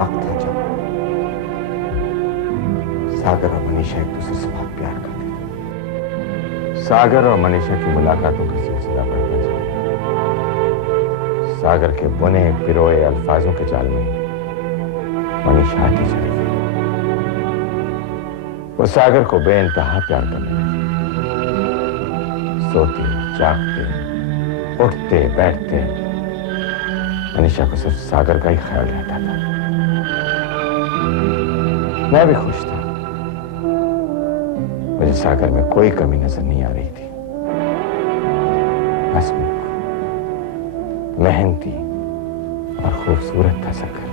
वक्त था जब सागर और मनीषा एक दूसरे से बहुत प्यार करते थे। सागर और मनीषा की मुलाकातों का सिलसिला बढ़ता चला। सागर के बुने पिरोए अल्फाजों के जाल में मनीषा आती चली गई। वो सागर को बेइंतहा प्यार करने लगी। सोते जागते उठते बैठते मनीषा को सिर्फ सागर का ही ख्याल रहता था। मैं भी खुश था। मुझे सागर में कोई कमी नजर नहीं आ रही थी। हंसमुख, मेहनती और खूबसूरत था सागर।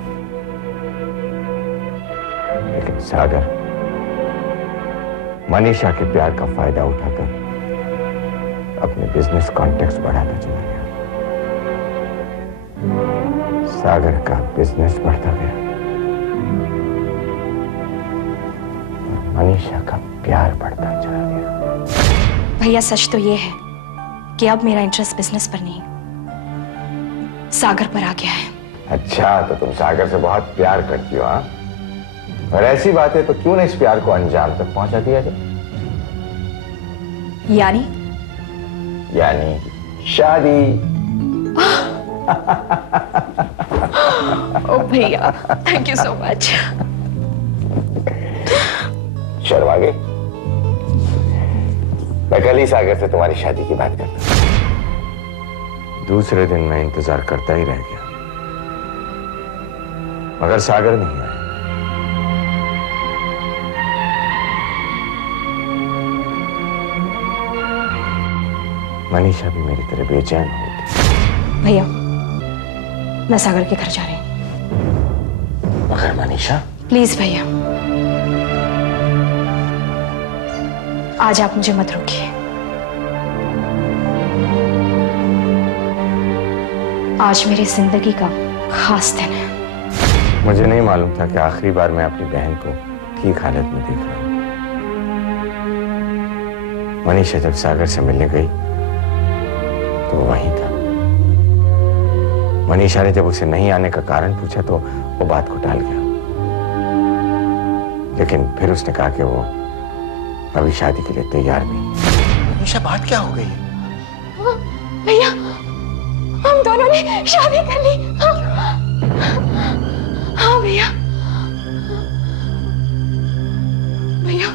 लेकिन सागर मनीषा के प्यार का फायदा उठाकर अपने बिजनेस कॉन्टेक्ट बढ़ाता चला गया। सागर का बिजनेस बढ़ता गया और मनीषा का प्यार बढ़ता चला गया। भैया सच तो ये है कि अब मेरा इंटरेस्ट बिजनेस पर नहीं, सागर पर आ गया है। अच्छा, तो तुम सागर से बहुत प्यार करती हो? हाँ, और ऐसी बात है तो क्यों ना इस प्यार को अंजाम तक पहुंचा दिया जाए? यानी शादी। ओ भैया, thank you so much. Sharma गई? मैं कल ही सागर से तुम्हारी शादी की बात करता। दूसरे दिन मैं इंतजार करता ही रह गया, मगर सागर नहीं आया। मनीषा भी मेरी तरह बेचैन होती। भैया, मैं सागर के घर जा रही हूँ। मगर मनीषा, प्लीज भैया, आज आप मुझे मत रोकिए। आज मेरी जिंदगी का खास दिन है। मुझे नहीं मालूम था कि आखिरी बार मैं अपनी बहन को ठीक हालत में देख रहा हूं। मनीषा जब सागर से मिलने गई तो वो वहीं था। मनीषा ने जब उसे नहीं आने का कारण पूछा तो वो बात को टाल गया, लेकिन फिर उसने कहा कि वो अभी शादी के लिए तैयार नहीं। मनीषा, बात क्या हो गई? भैया, हम दोनों ने शादी कर ली। हाँ भैया। भैया,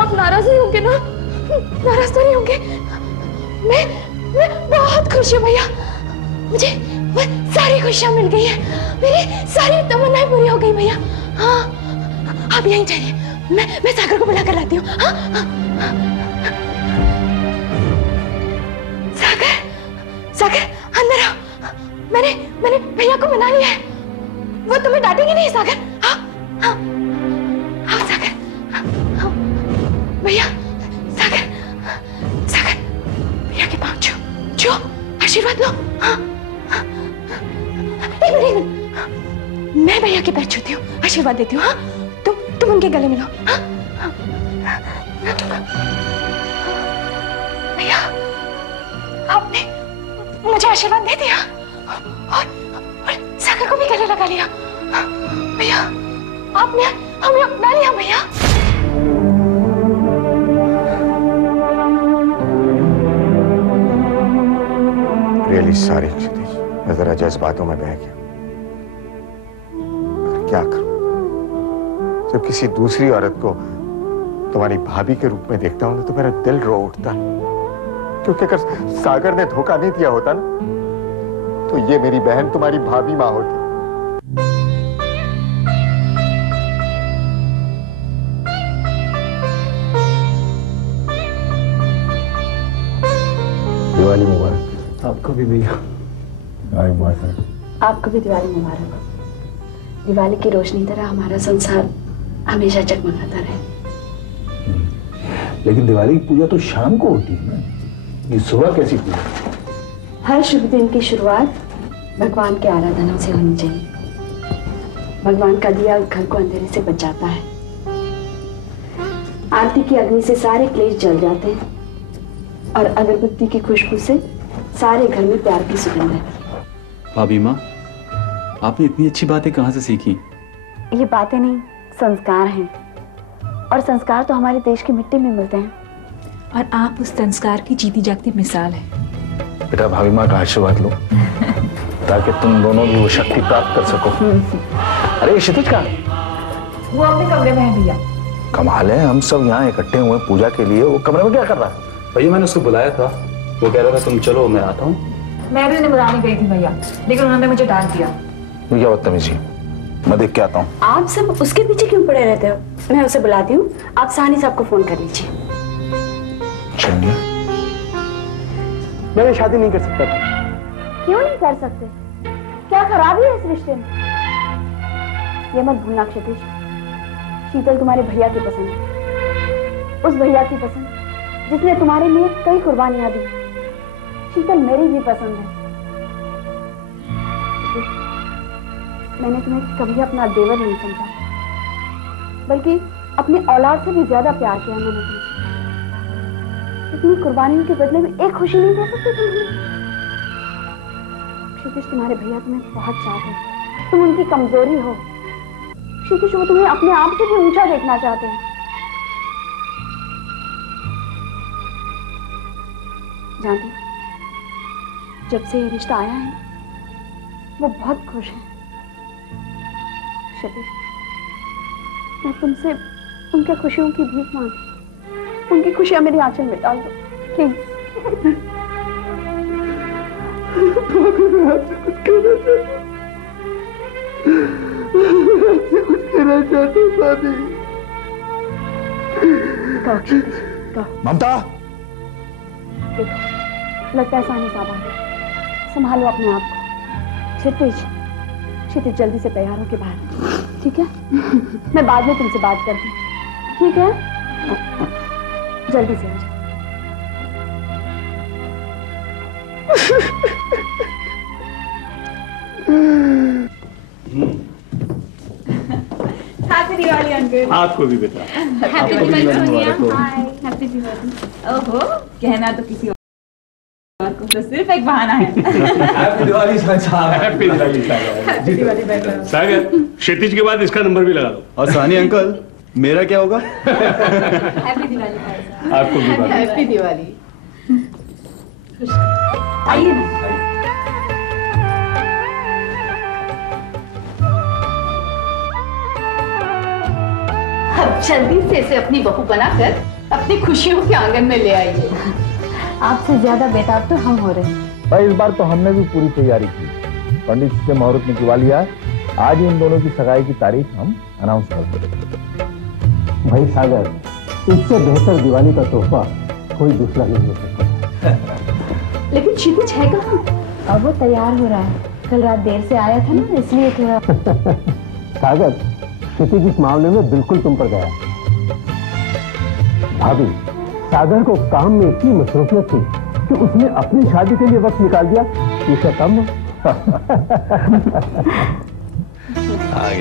आप नाराज नहीं होंगे ना? नाराज तो नहीं होंगे? मैं बहुत खुश हूँ भैया। मुझे सारी खुशियां मिल गई है। मेरी सारी तमन्नाएं पूरी हो गई भैया। हाँ, आप यहीं ठहरिए, मैं सागर को बुला कर लाती हूँ। हाँ? सागर, सागर अंदर आओ। मैंने भैया को मना लिया है। वो तुम्हें डांटेंगे नहीं सागर। हाँ हाँ हाँ सागर। हाँ भैया, सागर सागर भैया के पाँव छो, आशीर्वाद लो। हाँ, एक मिनट, मैं भैया के पैर छूती हूँ, आशीर्वाद देती हूँ। हाँ, तुम उनके गले मिलो। हाँ? भैया, आपने मुझे आशीर्वाद दे दिया और सागर को भी गले लगा लिया। भैया, आपने हमें अपना लिया भैया। रियली सॉरी क्षितिज, मैं जरा जज्बातों में बह गया। क्या करूं? जब किसी दूसरी औरत को तुम्हारी भाभी के रूप में देखता हूं तो मेरा दिल रो उठता है। क्योंकि अगर सागर ने धोखा नहीं दिया होता ना, तो ये मेरी बहन तुम्हारी भाभी मां होती। दिवाली मुबारक। आपको भी भैया। दिवाली मुबारक। आपको भी दिवाली मुबारक। दिवाली की रोशनी तरह हमारा संसार हमेशा जगमगाता रहे। लेकिन दिवाली की पूजा तो शाम को होती है ना, ये सुबह कैसी पूजा? हर शुभ दिन की शुरुआत भगवान के आराधना से होनी चाहिए। भगवान का दिया घर को अंधेरे से बचाता है। आरती की अग्नि से सारे क्लेश जल जाते हैं और अगरबत्ती की खुशबू से सारे घर में प्यार की सुगंध है। भाभी माँ, आपने इतनी अच्छी बातें कहाँ से सीखी? ये बातें नहीं, संस्कार हैं। और संस्कार तो हमारे देश की मिट्टी में मिलते हैं। और आप उस संस्कार की जीती जागती मिसाल है। बेटा भाभी माँ का आशीर्वाद लो ताकि तुम दोनों भी वो शक्ति प्राप्त कर सको। अरे क्षितिज का वो अपने कमरे में है भैया। कमाल है, हम सब यहाँ इकट्ठे हुए पूजा के लिए, वो कमरे में क्या कर रहा है? भैया मैंने उसको बुलाया था, वो कह रहा था तुम चलो मैं आता हूँ। मैं भी उन्हें बुलाने गई थी भैया, लेकिन उन्होंने मुझे डांट दिया। ये क्या बदतमीजी, मैं देख के आता हूँ। आप सब उसके पीछे क्यों पड़े रहते हो? मैं उसे बुलाती हूँ, आप साहनी साहब को फोन कर लीजिए। चलिए। मैं ये शादी नहीं कर सकता था। क्यों नहीं कर सकते? क्या खराबी है इस रिश्ते में? ये मत भूलना क्षितिज, शीतल तुम्हारे भैया की पसंद है, उस भैया की पसंद जिसने तुम्हारे लिए कई कुर्बानियां दी। शीतल मेरी भी पसंद है। मैंने तुम्हें कभी अपना देवर नहीं समझा, बल्कि अपनी औलाद से भी ज्यादा प्यार किया मैंने तुमसे। इतनी कुर्बानियों के बदले में एक खुशी नहीं दे सकते तुम? क्षितिज, तुम्हारे भैया तुम्हें बहुत चाहते हैं, तुम उनकी कमजोरी हो। क्षितिज, वो तुम्हें अपने आप से भी ऊंचा देखना चाहते हैं। जानती, जब से ये रिश्ता आया है वो बहुत खुश है। क्षितिज, मैं तुमसे उनके खुशियों की भीख मांगती, उनकी खुशियां मेरी आंचल में डाल दो प्लीज। कुछ कहना चाहता हूँ शादी। ममता, लगता है सानी साहब आ गए। संभालो अपने आप को। क्षितिज, क्षितिज जल्दी से तैयार होके बाहर, ठीक है? मैं बाद में तुमसे बात करती हूँ, ठीक है? जल्दी से आ जाओ। Happy Diwali uncle. आपको भी बेटा। हैप्पी दिवाली सोनिया। हाय, हैप्पी दिवाली। ओहो, कहना तो किसी और को, तो सिर्फ एक बहाना है। हैप्पी दिवाली साहब। हैप्पी दिवाली साहब। हैप्पी दिवाली बेटा। सागर, क्षितिज के बाद इसका नंबर भी लगा दो। और सानी अंकल, मेरा क्या होगा? हैप्पी दिवाली भाई साहब। आपको भी बात। हैप्पी दिवाली। आइए ना। अब जल्दी से इसे अपनी बहू बनाकर अपनी खुशियों के आंगन में ले आइए। आपसे ज्यादा बेताब तो हम हो रहे हैं। भाई इस बार तो हमने भी पूरी तैयारी की। पंडित जी से मुहूर्त निकलवा लिया, आज ही इन दोनों की सगाई की तारीख हम अनाउंस कर देंगे। भाई सागर, इससे बेहतर दिवाली का तोहफा कोई दूसरा नहीं हो सकता। लेकिन क्षितिज है कहाँ? अब वो तैयार हो रहा है, कल रात देर से आया था ना, इसलिए थोड़ा। सागर, क्षितिज इस मामले में बिल्कुल तुम पर गया। भाभी, सागर को काम में इतनी मसरूफियत थी कि उसने अपनी शादी के लिए वक्त निकाल दिया। इसे कम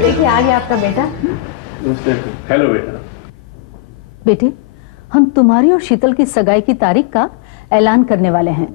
देखिए आ गया आपका बेटा। हेलो बेटा। बेटे, हम तुम्हारी और शीतल की सगाई की तारीख का ऐलान करने वाले हैं।